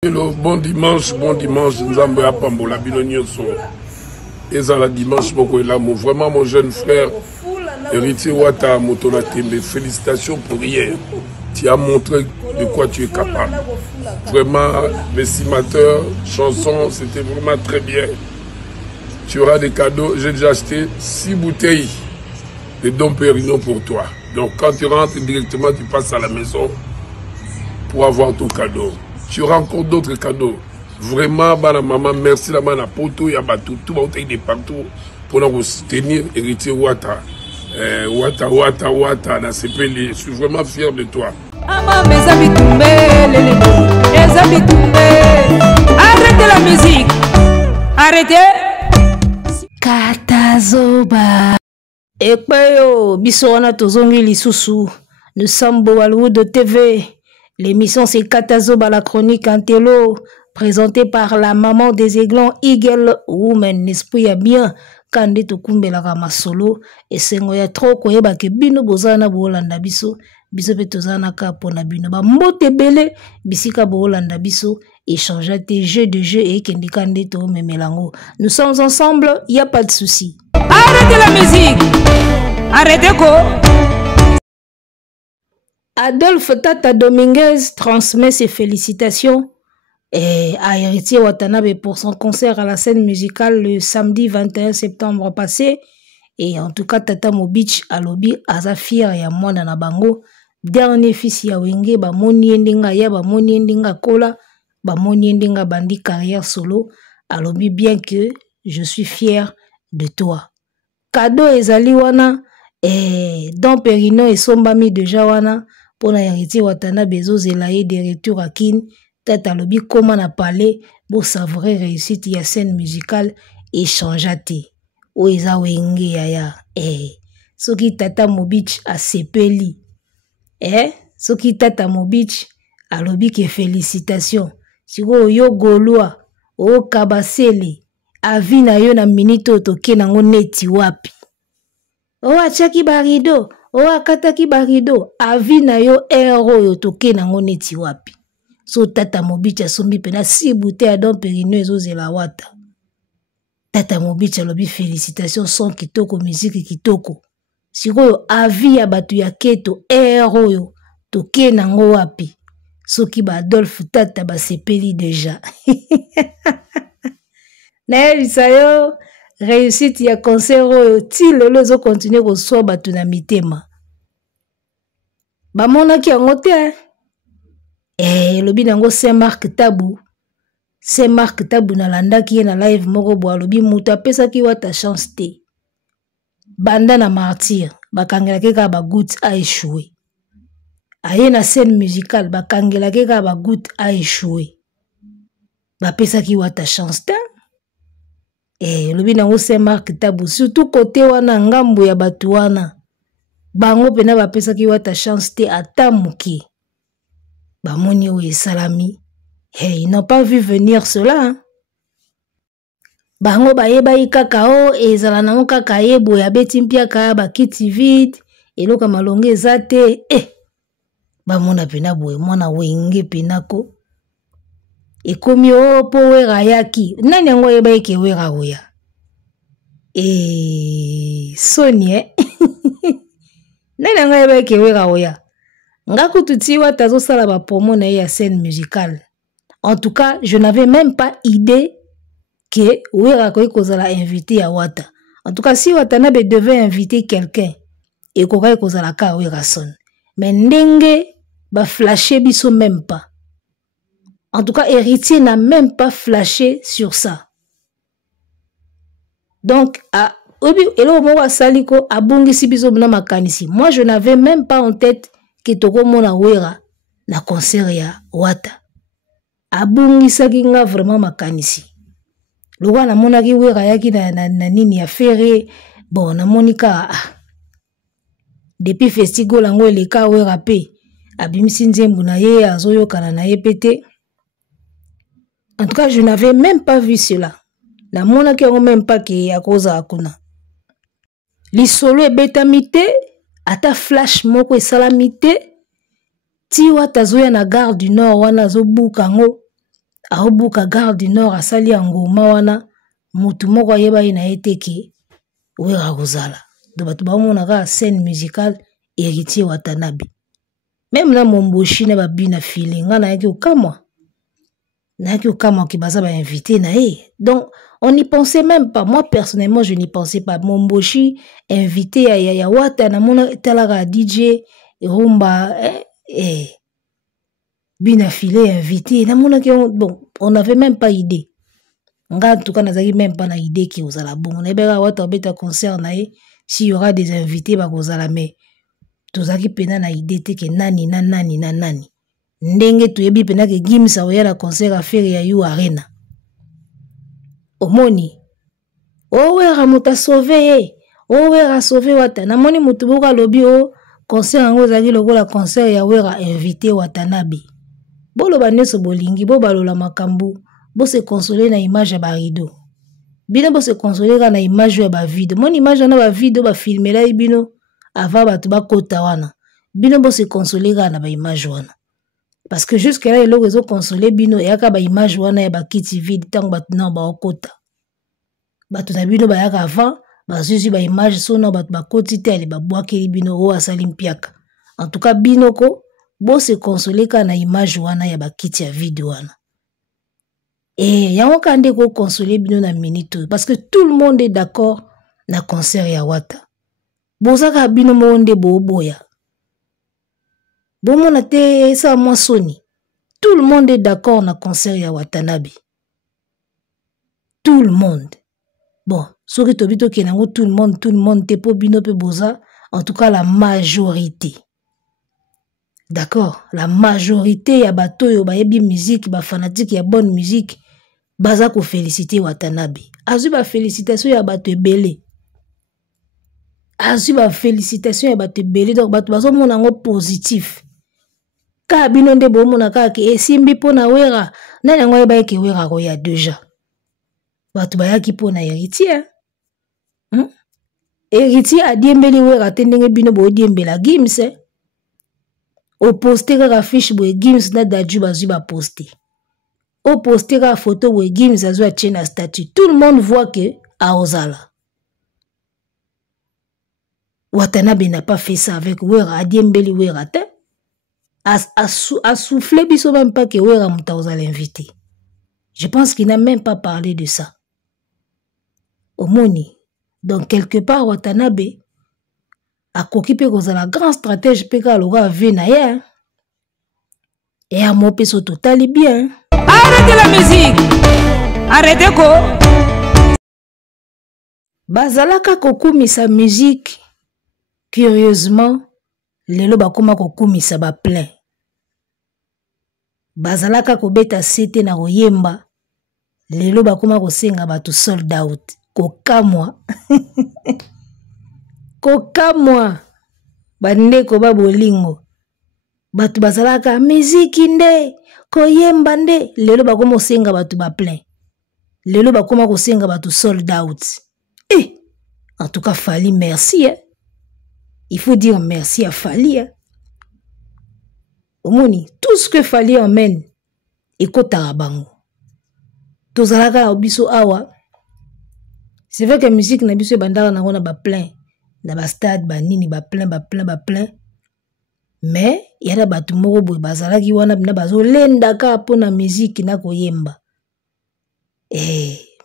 Hello, bon dimanche, Nzambe ya pambola bino nyonso. Ezala dimanche moko elamo. Vraiment mon jeune frère, Héritier Wata Motola Tembe, félicitations pour hier. Tu as montré de quoi tu es capable. Vraiment, les cimateurs, chansons, c'était vraiment très bien. Tu auras des cadeaux. J'ai déjà acheté 6 bouteilles de Dom Pérignon pour toi. Donc quand tu rentres directement, tu passes à la maison pour avoir ton cadeau. Tu auras encore d'autres cadeaux. Vraiment, la maman, merci la maman, poto, yabatou, tout le monde est partout pour nous soutenir, Héritier Wata. Wata, je suis vraiment fier de toi. Arrêtez la musique. Arrêtez. Katazoba. Ekpeyo, bisona tozongi lisusu. Nous sommes Boalouou de TV. L'émission c'est Katazoba, la chronique Antello, présentée par la maman des aiglons Eagle Woman. N'esprit ya bien, kande tokumbe la rama solo, et sengo ya trop koyeba ke bino bozana boolanda biso, biso pe tozana ka pona bino. Ba mbote bele, bisika boolanda biso, échange tes jeux de jeu et kendi kande to memelango. Nous sommes ensemble, y a pas de souci. Arrêtez la musique! Arrêtez quoi? Adolphe Tata Dominguez transmet ses félicitations à Héritier Watanabe pour son concert à la scène musicale le samedi 21 septembre passé. Et en tout cas, Tata Mobich alobi azafir ya mwana na bango. Dernier fils ya wenge ba moni endinga ya ba moni endinga kola ba moni endinga bandi carrière solo. Alobi bien que je suis fier de toi. Cadeau ezali wana Dom Pérignon et Sombami déjà wana. Pour la Héritier Watanabe zelaye de retour à Kin, Tata lobi comment na parler pour savourer réussite ya scène musicale et changeate. Oeza wenge yaya. Soki Tata Mobich a sepeli. Soki Tata Mobich a lobi ke félicitations. Siko yo golwa, o kabasele, avi na yo na minito toke nango neti wapi. O achaki barido. Owa kataki barido, avi na yo ero yo toke nango neti wapi. So Tata Mobich asombi pena 6 bouteilles à Dom Pérignon ezozela wata. Tata Mobich alobi félicitations, son kitoko, musique kitoko. Sikoyo avi ya batu ya keto ero yo toke nango wapi. Soki ba Adolphe Tata basepeli déjà. Na elisa yo réussite ya concert oyo ti lelo zo continuer ko so batu na mitema. Ba monaki yango te. Lobi nango Saint-Marc Tabou. Saint-Marc Tabou na landaki ye na live moko bo lobi muta pesa ki wata chance te. Banda na martyr bakangelaki ka ba goutte a échoué. Aye na scène musicale bakangelaki ka ba goutte a échoué. Ba pesa ki wata chance te. Lobi nango Saint-Marc Tabou surtout côté wana ngambo ya batu wana bango pena ba pesa ki wata chance te ata muki ba moni o esalami. Ils n'ont pas vu venir cela. Bango ba yeba kaka ezala nango kaka yebo ya beti mpia ka ba kiti vide eloka malonge ezate ba mona pena boye mwana wenge penako. Ekomi po wera yaki. Nani yango yeba ike wera oya? Sonia. Nani yango yeba ike wera oya? Ngaku tuti wata zo sala ba promo na ya scène musicale. En tout cas, je n'avais même pas idée que wera ko kozala invité à wata. En tout cas, si Watanabe devait inviter quelqu'un, et koka kozala ka wera son. Mais ndenge ba flasher biso même pas. En tout cas, Héritier n'a même pas flashé sur ça. Donc, moi, je n'avais même pas en tête que Toko Mona Wera na concert ya Wata. Abungi sakinga vraiment makanisi. Loga na monaki Wera yaki na nini ya ferré. Bon, na monika. Depuis festival lango eleka Wera pe. Abimisi nzembu na ye azoyo kana na ye pete. En tout cas, je n'avais même pas vu cela. Na mona ki yango même pas ki ya koza akuna. Lisolo ebetamite, ata flash moko esalamite, ti wata zoya na gare du Nord wana zo buka ngo, aobuka Gare du Nord asali ngoma wana mutu moko ayeba ina eteke wera kozala do bato bamonaka scène musicale Héritier Watanabe même na Momboshi na babina feeling na yaki okamwa ki baza ba invité na donc on n'y pensait même pas. Moi personnellement je n'y pensais pas. Momboshi invité ya Wata na mona talaka DJ rumba bina filé invité na mona bon on n'avait même pas idée. En tout cas nazaki même pas na idée ki ozala bon. On ebeka Wata obeta concert na s'il y aura des invités ba kozala mais tozaki pena na idée te ke nani na nani na nani. Ndenge tuyebi pena ke Gims aoya na concert affaire ya You Arena. Omoni. Owera muta sauvé Owera sauvé Wata. Na moni mutu boka lobi concert yango zaki lokola concert ya wera invité Watanabe. Bolo baneso bolingi bo balola makambu bo se consoler na image ya ba rideau. Bino bo se consoler na image ya ba vide. Mon image na ba vide ba filmer la bino avant batu ba kota wana. Bino bo se consoler na ba image wana. Parce que jusque là il a consolé bino yaka ba image wana ya ba kiti vide tant batu na ba okota. Batu na bino ba yaka avant ba zuzi ba image sona batu ba koti tele ba bwakeli bino o asali mpiaka. En tout cas bino ko bo se consoler ka na image wana ya ba kiti ya vide wana. Et yango kande ko consoler bino na minute parce que tout le monde est d'accord na concert ya Wata. Bozaka bino monde boboya. Bon, mon ate ça moi soni. Tout le monde est d'accord na concert ya Watanabe. Tout le monde. Bon, soki tobito kenango tout le monde te po bino pe boza, en tout cas la majorité. D'accord, la majorité ya bato yo bayebi musique, ba fanatique ya bonne musique, baza ko féliciter Watanabe. Azu ba félicitation ya bato ebele. Azu ba félicitation ya bato ebele, donc bato bazo mona ngo positif. Ka bino nde bo mona ka ke esimbi pona wera nani ngo yeba ke wera ko ya déjà batu bayaki pona Héritier Héritier a diembeli wera tendenge bino bo diembela Gims o poster ka fiche bo Gims na daju bazu ba poster o poster ka photo bo Gims azu a chena statut tout le monde voit que a ozala Watanabe n'a pas fait ça avec wera a diembeli wera te a soufflé biso même pas que Wera Moutaouza l'invité. Je pense qu'il n'a même pas parlé de ça. Omoni. Donc quelque part Watanabe a coquipé comme la grand stratège peka loga venaye. Et a mopé so total bien. Arrêtez la musique. Arrêtez quoi. Bazalaka kokumi sa musique. Curieusement, lelo bakoma kokumi sa ba plein. Bazalaka kobeta sete na koyemba lelo bakoma kosenga batu sold out kokamwa kokamwa bandeko babolingo batu bazalaka miziki nde koyemba nde lelo bakoma kosenga batu ba plein lelo bakoma kosenga batu sold out en tout cas Fally merci il faut dire merci à Fally Omoni, tout ce que Fally emmène, ekotara bango. Tozalaka obiso awa. C'est vrai que la musique na biso bandara na ngona ba plein, na ba stade ba nini ba plein. Mais yala batu moko boy bazalaki wana bina bazo lenda ka pona musique na koyemba.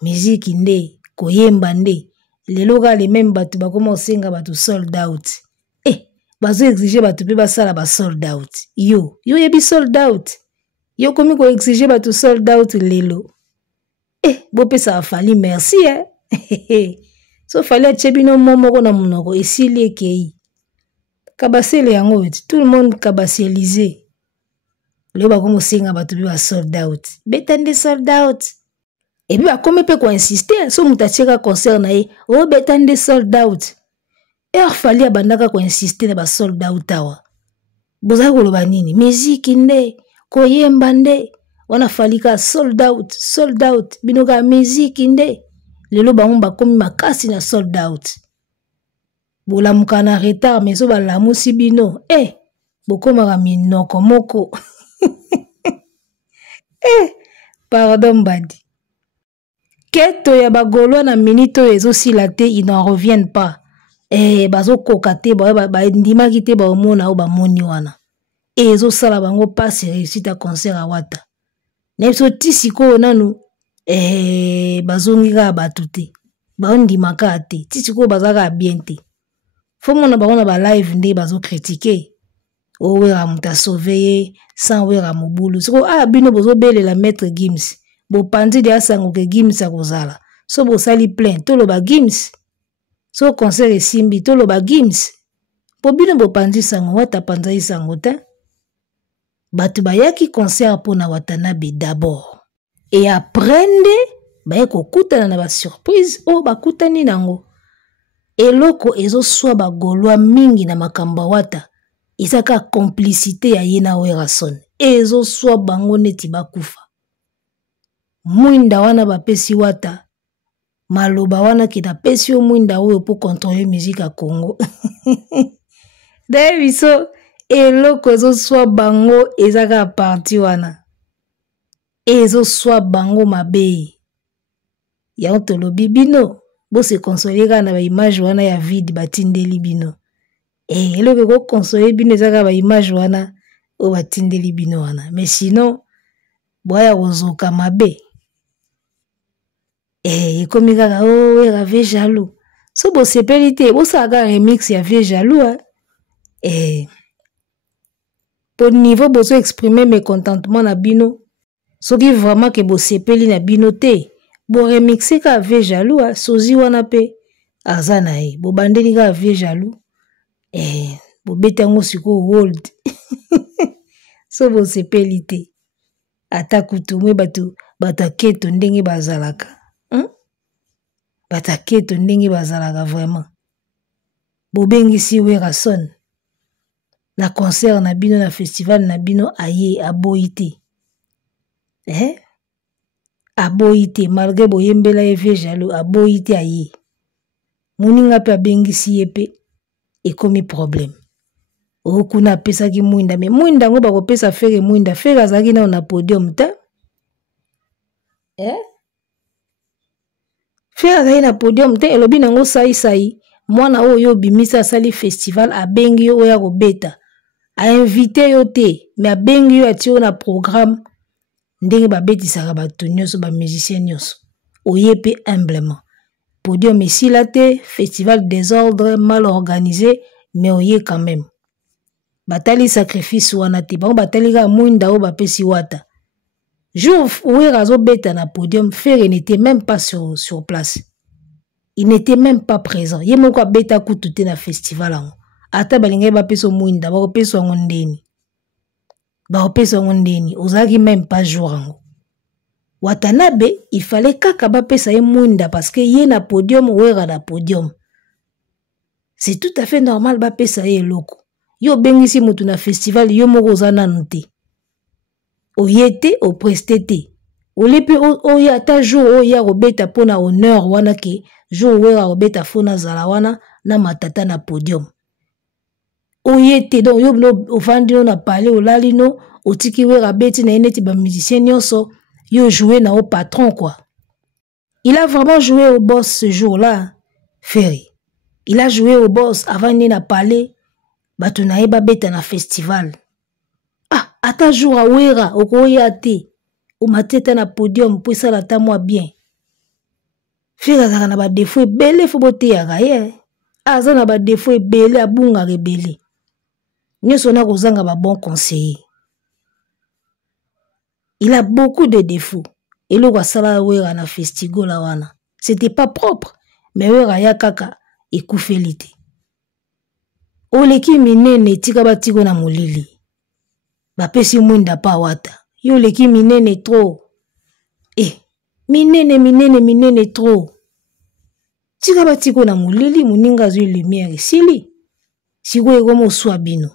Musique nde koyemba nde. Lelo ka les mêmes batu bakoma osenga batu sold out. Bazo exiger batu pe basala ba sold out. Yo yebi sold out. Yo komi ko exiger batu sold out lelo. Bo pesa Fally merci So Fally chebino momoko na munoko esili ekei. Kabasele yango weti tout le monde kabasialisé. Lelo bakomo senga batu pe ba sold out. Betande sold out. Et puis bakomi pe ko insister so mutacheka concert na ye. O betande sold out. Fally abandaka ko insister na ba sold out awa. Boza koloba nini? Musique nde, koyemba nde, wana Fally ka sold out, binoka musique nde. Lelo bango bakomi makasi na sold out. Bolamuka na retard mais so balamusi bino. Bokomaka minoko moko. Pardon, Badi. Keto ya bagolo na minute ezosila te, ils n'en reviennent pas. Bazo kokate, ba ndima kite ba omona o ba moni wana. Ezosala bango passe réussite à concert à Wata. Nepso tisiko nanu bazongi ka batute. Ba ndima ka te. Tisiko bazaka bien te. Faut mona ba on ba live nde bazo critiquer. O wera muta sauver sans wera mobulu. Siko bino bozo bele la maître Gims. Bo pandi de asango ke Gims akozala. So bo sali plein to lo ba Gims. So concert esimbi to lo ba Gims. Po bino bo pandi sango Wata panza isango te. Batu bayaki concert pour na Watanabe d'abord. Et aprende bayeko kutana na ba surprise o bakutani nango. Eloko ezo swa ba golwa mingi na makamba Wata. Isaka complicité ya yena Werason. Ezo swa bango neti bakufa. Mwinda wana bapesi Wata. Maloba wana kita pesi o mwinda oyo pour contrôler musique à Congo. Daviso eloko ezo swa bango ezaka parti wana. Ezo swa bango mabe. Ya otolobi bino. Bo se consoler na ba image wana ya vide batindeli bino. Eloko ko consoler bino ezaka ba image wana o batindeli bino wana. Mais sinon boya ozoka mabe. Ekomi kaka wera ve jaloux. So bo sepeli te bo saka remix ya ve jaloux. Pour niveau bozo exprimer mécontentement na bino. Soki vraiment que bo sepeli na bino te. Bo remixer ka ve jaloux. Sozi wana pe azana bo bandeli ka ve jaloux. Bo betango siko hold. So bo sepeli te. Ata kutumwe batu keto ndenge bazalaka. Bataketo ndenge bazalaka vraiment. Bobengisi Werason. Na concert na bino na festival na bino aye aboite. Aboite malgré boyembela eve jalo aboite aye. Muninga pe abengisi yepe ekomi problème. Okuna pesa ki mwinda me mwinda ngo bakopesa fere mwinda fere azaki na podium ta. Fere azaki na podium te elobi nango sai mwana oyo bimisa sali festival abengi yo oya kobeta. A invité yo te mais abengi yo ati yo na programme ndenge babetisaka bato nyonso ba musicien nyonso. Oye pe humblement. Podium esila te, festival désordre mal organisé mais oye quand même. Batali sacrifice wana te bango batali ka mwinda o bapesi Wata. Jour où Razo beta na podium, Ferre n'était même pas sur place. Il n'était même pas présent. Il y a mon quoi beta koutute na festival ango. Ata balinga ba peso mwinda, ba peso ngondeni. Ba peso ngondeni, ozaki même pas jour ango. Watanabe, il fallait kaka ba pesa ye mwinda parce que yé na podium wera na podium. C'est tout à fait normal ba pesa ye loko. Yo bengisi mutu na festival yo moko zana nute. Oyete o prestete. Olepe oya ta jour oya robeta pona honneur wana ke jour wera robeta fona zala wana na matata na podium. Oyete donc yo no ofandi no na parler olali no otiki wera beti na eneti ba musicien nyonso yo jouer na au patron quoi. Il a vraiment joué au boss ce jour-là, Ferry. Il a joué au boss avant de parler bato na eba beta na festival. Ata jour a wera okoya te o mateta na podium pour ça la ta moi bien. Fera za na ba défaut belé fo bote ya gaye. Aza na ba défaut belé abunga rebelé. Nyoso na kozanga ba bon conseiller. Il a beaucoup de défauts. Et le roi sala wera na festival la wana. C'était pas propre, mais wera ya kaka ekufelite. Oleki minene tika batiko na molili. Bapesi mwinda pa Wata. Yo leki minene trop. Minene trop. Tika batiko na molili muninga zui lumière sili. Siko ekomo swabino.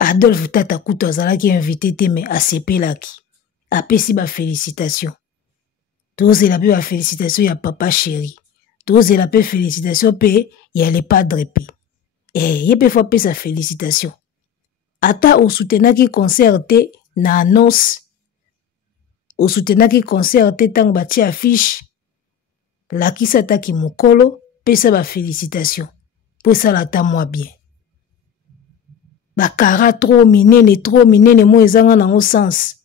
Adolphe Tata Kuto azalaki invité te mais asepelaki. Apesi ba félicitations. Toze la pe ba félicitations ya papa chéri. Toze la pe félicitations pe ya le padre pe. Yepe fo pe sa félicitations. Ata o soutenaki concert te na annonce Osoutenaki concert te tang bati affiche. Lakisa taki mokolo, pesa ba félicitations. Pour ça la ta moi bien. Bakara trop minene mo ezanga nango sens.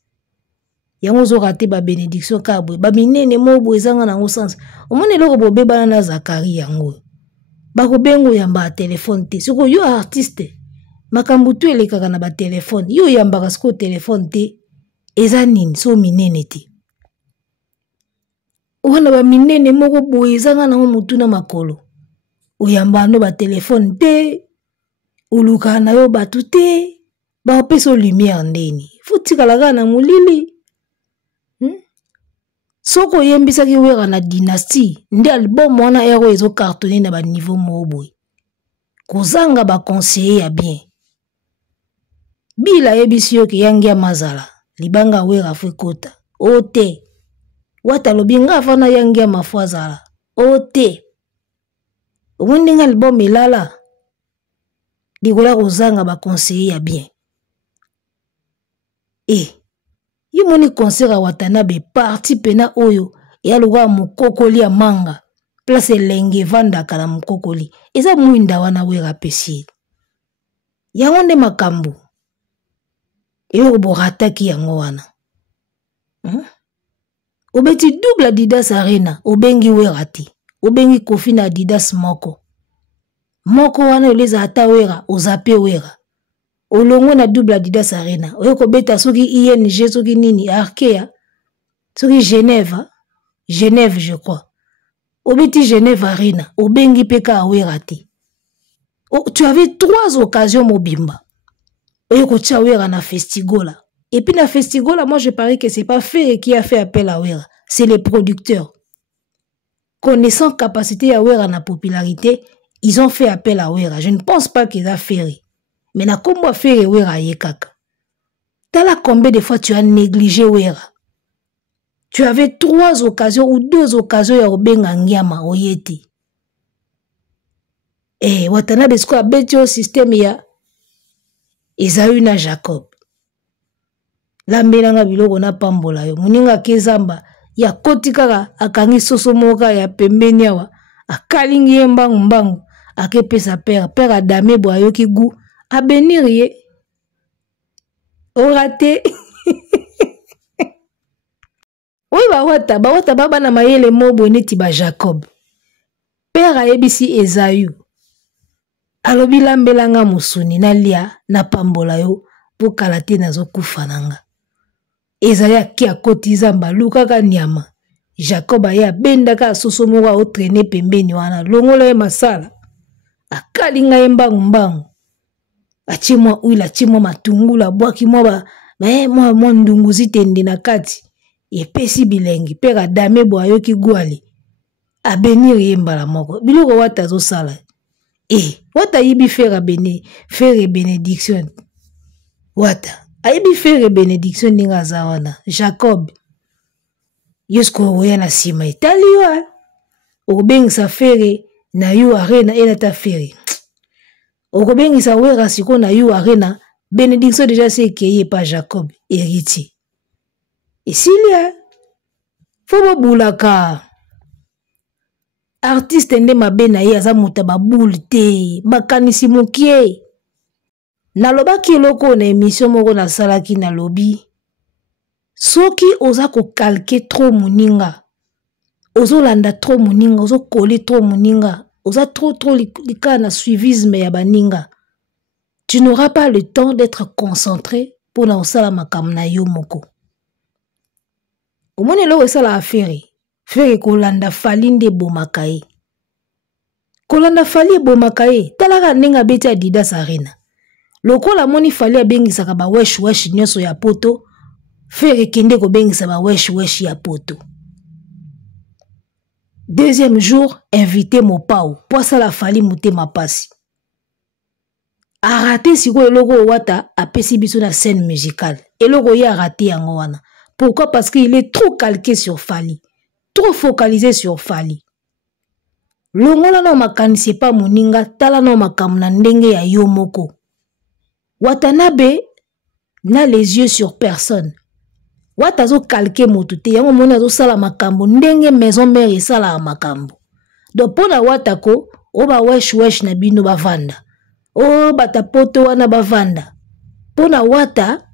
Yango zo raté ba bénédiction kabwe. Ba minene mo bo ezanga nango sens. Omone loko bobe bana na Zakari yango. Bako bengo yamba téléphone te. Soko yo artiste. Makambu tu elekaka na ba téléphone. Yo yamba kasko téléphone te. Eza nini so minene te. Wana ba minene moko bo ezanga nango mutu na makolo. Oyamba no ba téléphone te. Uluka na yo batu te. Ba opeso lumière ndeni. Futika laga na mulili. Soko yembisaki wera na dynastie. Nde album wana ero ezo cartonné na ba niveau moboy. Kozanga ba conseiller ya bien. Bila yebisi yo ki yangi ya mazala. Libanga wera fwekota. Ote. Wata lobinga afana yangi ya mafwazala. Ote. Omundinga album ilala. Likola kozanga ba conseiller ya bien. Yimoni concert Watanabe parti pena oyo. Ya luwa mukokoli ya manga. Place lenge vanda kala mukokoli. Eza muinda wana wera pesi. Yangonde makambu. Iyo borataki yango wana. Obeti double Adidas Arena. Obengi werati. Obengi kofi na Adidas moko. Moko wana oleza ata wera. Ozape wera. Olongo na double Adidas Arena. Oyoko beta soki ING soki nini. Arkea. Soki Genève. Genève je crois. Obeti Genève Arena. Obengi peka werati. Tu avais 3 occasions mobimba. Oyoko tia wera na Festigola. Et puis na Festigola, moi je parie que c'est pas Ferré qui a fait appel à Wera. C'est les producteurs. Connaissant capacité à Wera na popularité, ils ont fait appel à Wera. Je ne pense pas qu'ils a Ferré. Mais na kombo Ferré Wera yekaka. Tala combien de fois tu as négligé Wera. Tu avais 3 occasions ou 2 occasions ya obenga ngiama oyeti. Watanabe sko abeti au système ya Esaü na Jacob. Lambelanga biloko na pambola yo. Muninga kezamba ya kotikaka akangi soso moka ya pembeni awa. Akalingi ye mbangu. Akepesa père. Père adame bo ayoki gu. Abenir ye. Orate. Oui bawata. Bawata baba na mayele mobo neti ba Jacob. Père ayebisi Esaü. Alobi lambelanga musuni na lia na pambola yo. Po kalate nazo kufananga. Ezaya ki akotiza mbalu kaka nyama. Jacob aya bendaka soso moko aotrene pembeni wana. Longola ye masala. Akalinga ye mbangu. Atie mwa uila, atie mwa matungula, bwaki mwa ndunguzi tende na kati. Epesi bilengi. Pera dame bo ayoki gwali. Abenir ye mbala moko. Biloko wata zo sala. Wata yibi faire bénédiction. Wata. Aibi faire bénédiction ninga zawana. Jacob. Yosko oya na sima itali wa. Obengisa fere na yu arena elata fere. Okobengisa wera siko na yu arena. Bénédiction déjà c'est keye pa Jacob. Héritier. Et s'il y a. Fobo boulaka. Artiste nde mabe na ye aza muta ba boule te. Makanisi mokie. Nalobaki eloko na émission moko na salaki na lobi. Soki oza ko calquer trop muninga. Ozo landa trop muninga, ozo coller trop muninga. Oza trop lika na suivisme ya baninga. Tu n'auras pas le temps d'être concentré pour na osala makam na yo moko. Omone lo osala affaire. Fere kolanda falinde bomakaye. Kolanda fali bomakaye. Talaka nenga beti Adidas Arena. Lokola moni fali abengisaka ba wesh nyonso ya poto. Fere kende ko bengisa ba wesh ya poto. Deuxième jour, invité Mopao. Poisa la fali mute mapasi. Arate siko eloko wata apesi biso na scène musicale. Eloko ya arate yango wana. Pourquoi? Parce qu'il est trop calqué sur Fali. Trop focalisé sur Fali. Longola no makanisi pa muninga, tala no makamna ndenge ya yomoko. Watanabe n'a les yeux sur personne. wata zo calquer motu te yango moni azo sala makambo ndenge maison mère esala makambo donc pona wata ko o ba wesh na bino bavanda o batapoto wana bavanda pona wata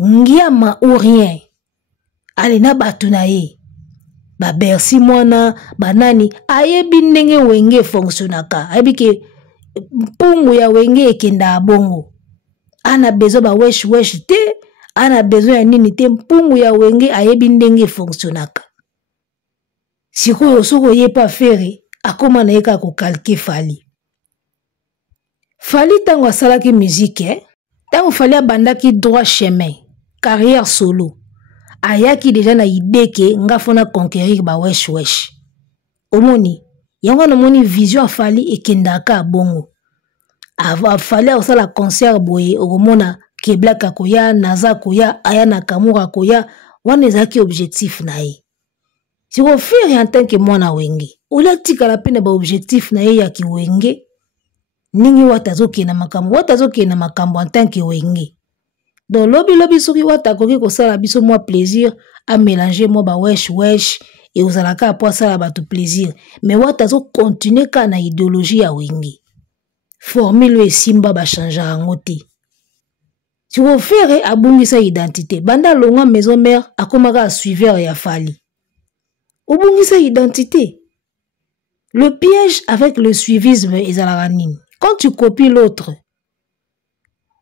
ngiama ou rien ale na batu na ye ba bersi mwana banani ayebi ndenge wenge fonctionnaka ayebi ke mpungu ya wenge ekenda abongo ana besoin ba wesh te ana besoin ya nini te mpungu ya wenge ayebi ndenge fonctionnaka sikoyo soko ye pa fere akoma na ye kaka kokalke Fally tango asalaki musique tango Fally abandaki droit chemin carrière solo ayaki déjà na idée ke nga fona conquérir ba wesh omoni yango na moni vision Fally ekendaka bongo Fally osala concert boye okomona Keblaka koya Naza koya Aya Nakamura koya wana ezaki objectif na ye siko faire en tant que mwana wenge ola tikala pe na ba objectif na ye ya ki wenge ningi watazoke na makambo en tant que wenge donc lobi soki watakoki kosala biso mwa plaisir a mélanger mo ba wesh et ozalaka po sala bato plaisir mais watazo continuer ka na idéologie ya wenge formule esimba ba changer yango te si vous ferez abungi sa identité banda longa maison mère akomaka suiveur ya Fally obungi sa identité. Le piège avec le suivisme ezalaka nini quand tu copies l'autre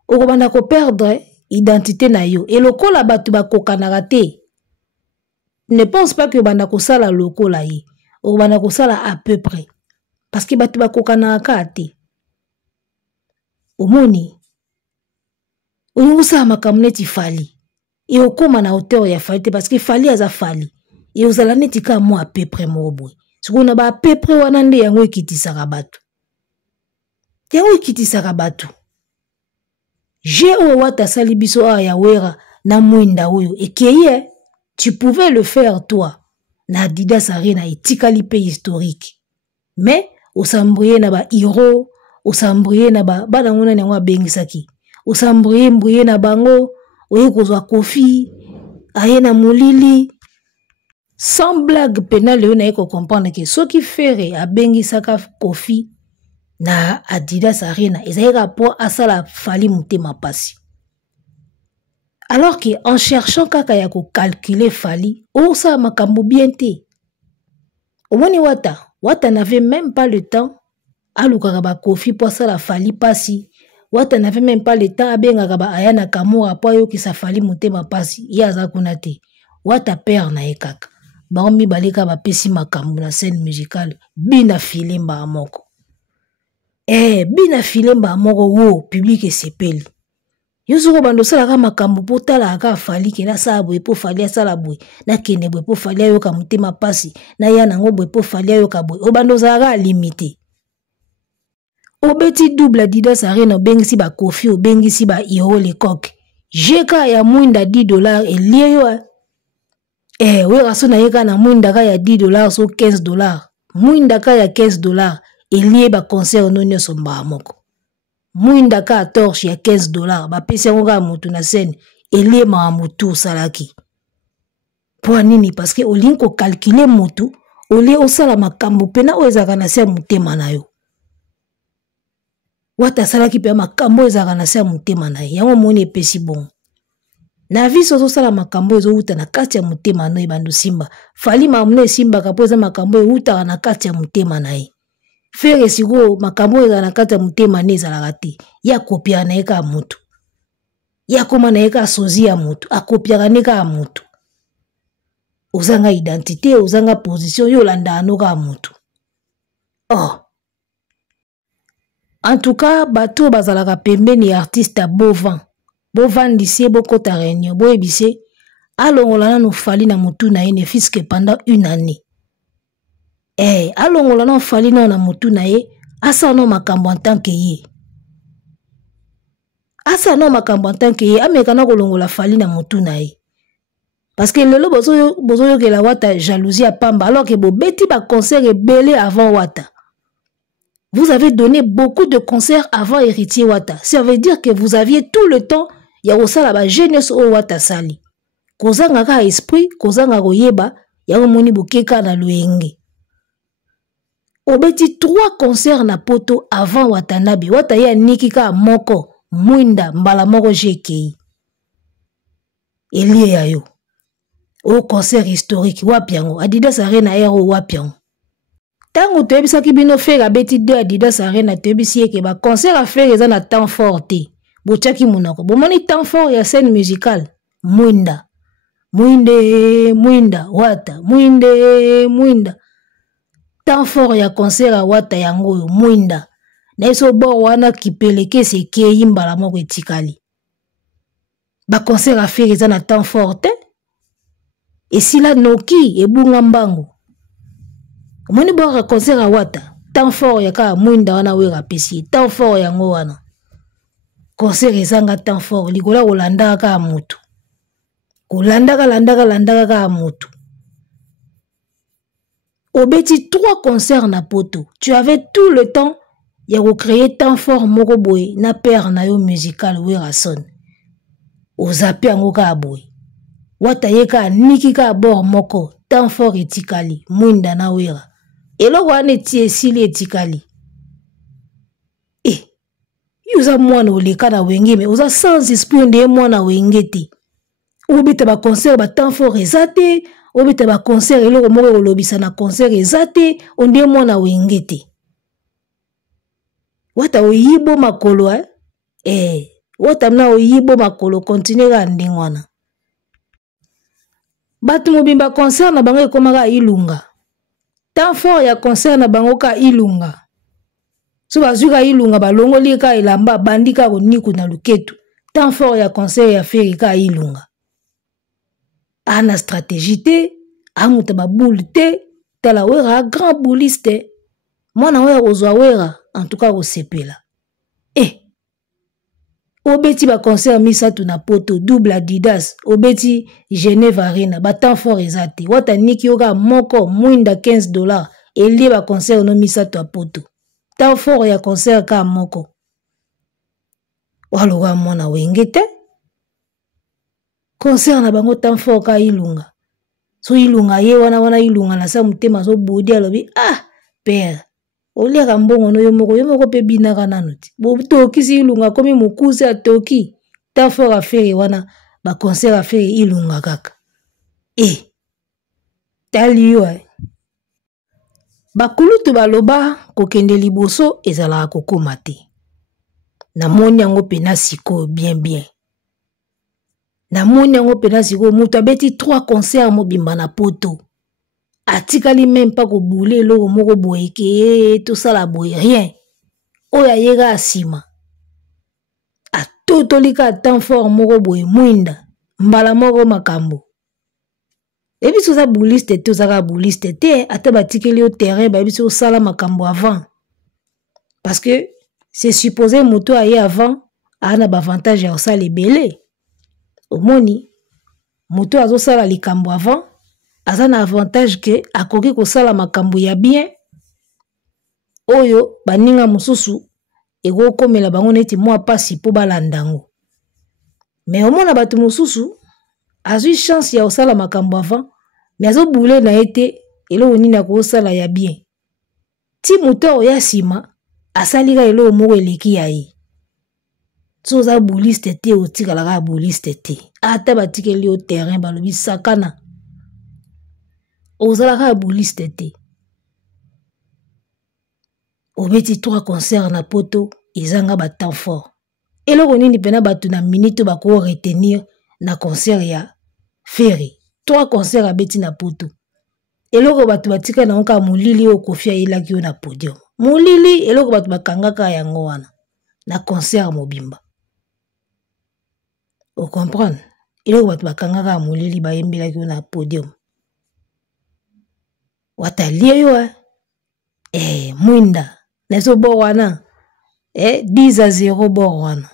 okobanda ko perdre identité na yo et lokola batu bakokanaka te ne pense pas que banda ko sala lokola ye okobanda ko sala à peu près parce que batu bakokanaka te omoni oyusa makambo neti Fally et okoma na hauteur ya Fally te parce que Fally aza Fally et ozala neti ka mo à peu près mo boy sikuna ba à peu près wana nde yango ekitisaka batu j'ai o wata sali biso ya wera na mwinda oyo ekeye tu pouvais le faire toi na Adidas Arena etikali pe historique mais osambrouye na ba hero osambrouye na ba bana ngona nango abengisaki osambrouye na bango oye kozwa Kofi aye na molili sans blague pénale on a comprendre que ce qui ferait a bengisaka Kofi na Adidas Arena ezayeka po asala Fally mutema pasi alors que en cherchant kaka ya ko calculer Fally osa makambo bien te omoni wata n'avait même pas le temps alukaka ba Kofi po asala Fally pasi wata n'avait même pas le temps abengaka ba Aya Nakamura po ayokisa Fally mutema pasi ya aza kuna te wata père na ye kaka baomi baleka bapesi makambo na scène musicale bina filemba moko bina filemba moko wo public esepeli yosoko bando salaka makambo po tala aka Fally ke na sala boye po Fally asala boye na kende boye po Fally ayoka mutema pasi na ya nango boye po Fally ayoka boye obando zalaka limité obeti double Adidas Arena obengisi ba Kofi obengisi ba Hero Lecoq jeka ya mwinda $10 elie yo we raso na yeka na mwindaka ya $10 so $15 mwindaka ya $15 elie ba concert no nyoso mba moko mwindaka ya torche ya $15 bapesi yango kaka mutu na scène elie ma mutu salaki po nini parce que olingi ko calculer mutu olie osala makambo pena o ezaka na se mutema na yo wata salaki pe makambo ezaka na se mutema na ye yango moni epesi bon na vie sozo sala makambo ezo uta na kati ya mutema no ebando simba Fally mamne simba kapo eza makambo euta na kati ya mutema na ye fere siko makambo eza na kati ya mutema ne ezalaka te ya kopia na eka mutu ya koma na eka sozi ya mutu akopia na eka mutu ozanga identité ozanga position yo landa anoka mutu en tout cas bato bazalaka pembeni artiste Bovan d'ici bokota réunion boyebise alongola nanu Fally na mutu na ye ne fiske pendant une année alongola nanu Fally na mutu na ye asa no makambo en tant que ye ameka na kolongola Fally na mutu na ye parce que lelo bozo yokela wata jalousie à pamba alors que bobeti ba concert ebele avant wata vous avez donné beaucoup de concerts avant Héritier Wata ça veut dire que vous aviez tout le temps ya osala ba genius o wata sali kozanga ka esprit kozanga koyeba yango moni bokeka na loyenge obeti 3 concerts na poto avant Watanabe wata ya nikika moko mwinda mbala moko jekei elie yayo o concert historique wapi yango Adidas Arena ero wapi yango tango toyebisaki bino fera beti 2 Adidas Arena toyebisi eke ba concert a faire eza na temps fort te bochaki munako bomoni temps fort ya scène musicale mwinda wata mwinda temps fort ya concert a wata yango mwinda na iso bo wana kipeleke seke yimbala moko etikali ba concert a faire eza na temps fort te esila noki ebunga mbangu omoni bo concert a wata temps fort ya ka mwinda wana wera pesi temps fort yango wana concert ezanga temps fort likola kolanda ka mutu landaka ka mutu obeti 3 concerts na poto tu avais tout le temps ya recréer temps fort moko boy na père na yo musical wera son ozapi yango ka boy wata yeka niki ka bord moko temps fort etikali mwinda na wera eloko wana eti esili etikali yuza mwana oleka na wenge me oza sans esprit nde mwana wenge te obita ba concert ba temps fort ezate obita ba concert eloko moko kolobisa na concert ezate onde mwana wenge te wata oyibo makolo wata mna oyibo makolo continue ka ndingwana batu mobimba concert na bango ekomaka ilunga temps fort ya concert na bango ka ilunga so bazuka ilunga balongoli ka elamba bandika koniku na luketu temps fort ya concert ya feri ka ilunga ana stratégie te amuta baboule te tala wera grand bouliste mwana wera kozwa wera en tout cas kosepela obeti ba concert misatu na poto double Adidas obeti Genève Arena ba temps fort ezate wata niki yoka moko mwinda $15 elie ba concert no misatu a poto temps fort ya concert ka moko waloga mwana wenge te concert na bango temps fort ka ilunga so ilunga ye wana ilunga na sa mutema so bodi alobi père oliaka mbongo no yo moko pe binaka nanu ti botokisi ilunga komi mokuzi atoki temps fort a faire wana ba concert a faire ilunga kaka tali yo bakulutu baloba kokende liboso ezalaka kokoma te namoni yango pena siko bien namoni yango pena siko mutu abeti 3 concerts mobimba na poto atikali même pas koboule eloko moko boyeke tosala boye rien oyo ayeka asima atotolika temps fort moko boye mwinda mbala moko makambo ebiso za bouliste te ozaka bouliste te ata batikeli au terrain babiso osala makambo avant parce que c'est supposé moto aye avant ana bavantage ya osala ebele omoni moto azosala likambo avant aza na avantage ke akoki kosala makambo ya bien oyo baninga mosusu ekokomela bango neti mwa pasi po balandango mais omona bato mosusu azwi chance ya osala makambo avant mais azobule na ete eloko nini akosala ya bien ti moto oyo ya sima asalika eloko moko eleki ya ye so oza bouliste te otikalaka bouliste te ata batikeli au terrain balobi sakana ozalaka bouliste te obeti 3 concerts na poto ezanga ba temps fort eloko nini pena bato na minute bako retenir na concert ya feri 3 concerts abeti na poto eloko bato batika na onka molili o kofia elaki yo na podium molili eloko bato bakangaka yango wana na concert mobimba o comprendre eloko bato bakangaka molili bayembelaki yo na podium watalie yo mwinda neso bo wana 10-0 bo wana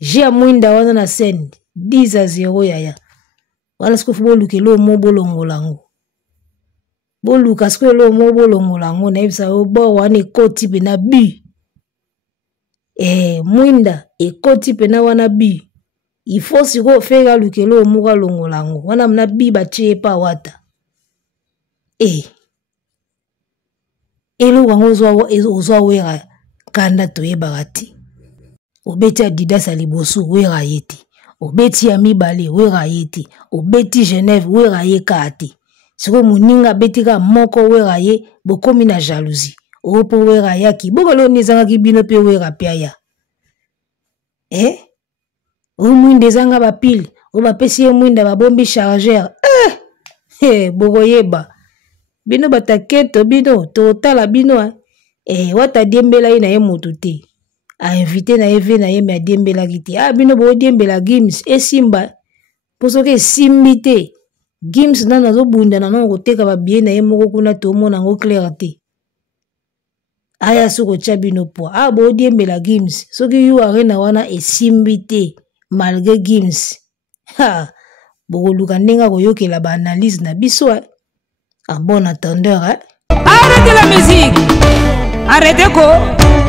jia mwinda wana na scène 10-0 yaya wana sikofu boluka elo mo bolongolango boluka siko elo mo bolongolango na yebisa yo bo wana ekoti pe na bi mwinda ekoti pe na wana bi il faut siko faire lukelo muka longolango wana mna biba chepa wata elo wango ozwa wera kanda toyebaka te obeti Adidas liboso wera ye te obeti ya mibale wera ye te obeti Genève wera ye ka te siko moninga betika moko wera ye bokomi na jalousie opo wera yaki bokolo nizangaki bino pe wera pia ya omwinde ezanga bapile oyo bapesi ye mwinda babombi chargeur bokoyeba bino bataketo bino totala bino wata adiembela ye na ye motu te ainvite na ye ve na ye me adiembelaki te bino boodiembela Gims esimba mpo soki esimbi te Gims nano azobundana nango koteka babie na ye moko kuna tomona yango clair te aya soko tia bino po boodiembela Gims soki yu arena wana esimbi te malgré Gims bokoluka ndenge koyokela baanalyse na biso en bon attendeur Arrêtez la musique. Arrêtez quoi?